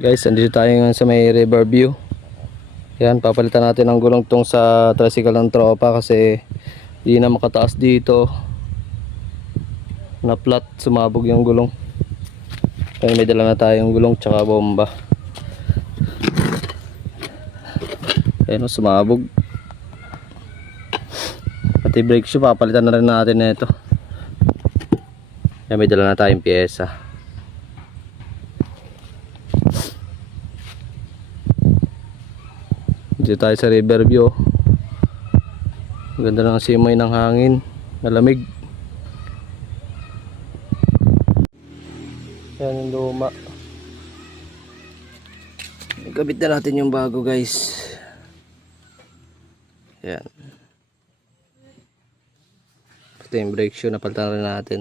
Guys, andito tayo ngayon sa may Riverview. Yan, papalitan natin ang gulong tong sa tricycle ng tropa kasi di na makataas dito. Na flat, sumabog yung gulong. Kaya may dala na tayong gulong tsaka bomba. Ayan o, sumabog. Pati brake shoe, papalitan na rin natin na ito. Kaya may dala na tayong pyesa. Dito tayo sa Riverview. Ganda ng simoy ng hangin, malamig. Yan yung luma. Ikabit na natin yung bago, guys. Yan. Pati yung brake shoe napalitan rin natin.